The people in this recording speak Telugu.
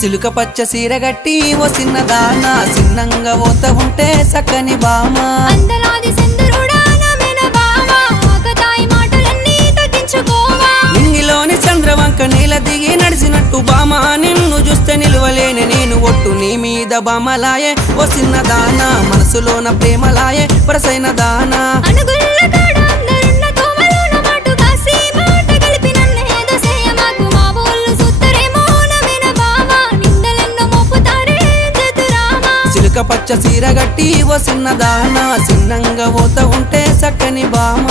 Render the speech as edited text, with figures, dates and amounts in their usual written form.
సిలుక పచ్చ సీర గట్టి ఓ చిన్నదాన చిన్నంగా పోత ఉంటే సక్కని బామ అందలాది చంద్రుడా నమెన బావా ఆకతాయి మాటలన్నీ తగ్గించుకోవా నింగిలోని చంద్రవంక నీల దిగి నడిచినట్టు బామ నిన్ను చూస్తే నిలువలేని నేను ఒట్టు నీ మీద బామలాయే ఓ చిన్నదాన మనసులోన ప్రేమలాయే వరసైన దానా అనుగుల్ల కాడ అందరున్న తోమలోన మాటు కాసి మాట కలిపి నన్నేదో చేయమాకు మా ఊళ్ళు సుత్తరేమో నమెన బావా నిందలెన్నో మోపుతారే జతురామా సిలుక పచ్చ సీర గట్టి ఓ చిన్నదాన చిన్నంగా పోత ఉంటే సక్కని బామ